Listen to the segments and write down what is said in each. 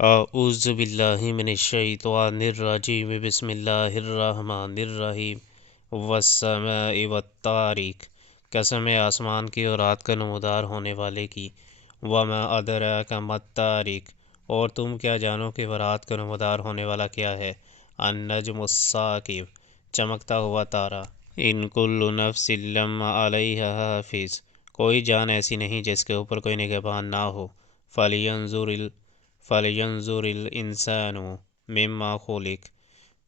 اعوذ باللہ من الشیطان الرجیم بسم اللہ الرحمن الرحیم والسماء والطارق، قسم ہے آسمان کی اور رات کا نمودار ہونے والے کی۔ وما ادراک ما الطارق، اور تم کیا جانو کہ وہ رات کا نمودار ہونے والا کیا ہے۔ النجم الثاقب، چمکتا ہوا تارا۔ ان کل نفس لما علیہا حافظ، کوئی جان ایسی نہیں جس کے اوپر کوئی نگہبان نہ ہو۔ فَلْيَنظُرِ الْإِنسَانُ مِمَّا خُلِقَ،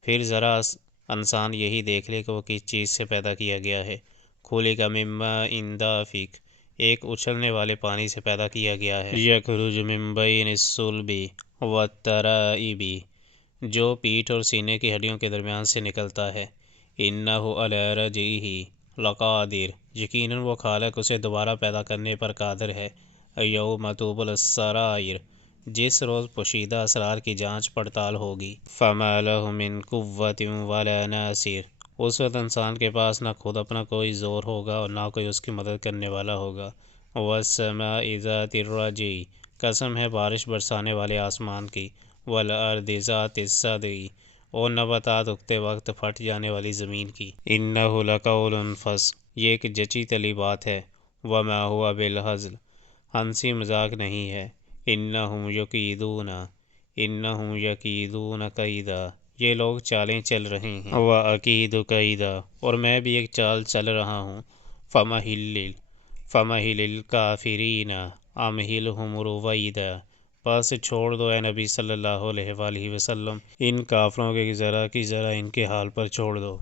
پھر ذرا انسان یہی دیکھ لے کہ وہ کس چیز سے پیدا کیا گیا ہے۔ خُلِقَ مِن مَاءٍ دَافِقٍ، ایک اچھلنے والے پانی سے پیدا کیا گیا ہے۔ یخرج من بین الصلب والترائب، جو پیٹھ اور سینے کی ہڈیوں کے درمیان سے نکلتا ہے۔ انہ علی رجعہ لقادر، یقیناً وہ خالق اسے دوبارہ پیدا کرنے پر قادر ہے۔ یوم تبلی السرائر، جس روز پوشیدہ اسرار کی جانچ پڑتال ہوگی۔ فما لہ من قوۃ ولا ناصر، اس وقت انسان کے پاس نہ خود اپنا کوئی زور ہوگا اور نہ کوئی اس کی مدد کرنے والا ہوگا۔ والسماء ذات الرجع، قسم ہے بارش برسانے والے آسمان کی۔ والارض ذات الصدع، اور نباتات اگتے وقت پھٹ جانے والی زمین کی۔ انہ لقول فصل، یہ ایک جچی تلی بات ہے۔ وما هو بالہزل، ہنسی مذاق نہیں ہے۔ انہم یکیدون کیدا، یہ لوگ چالیں چل رہے ہیں۔ واکید کیدا، اور میں بھی ایک چال چل رہا ہوں۔ فمہل الکافرین امہلہم رویدا، بس چھوڑ دو اے نبی صلی اللہ علیہ وآلہ وسلم، ان کافروں کے ذرا کی ذرا ان کے حال پر چھوڑ دو۔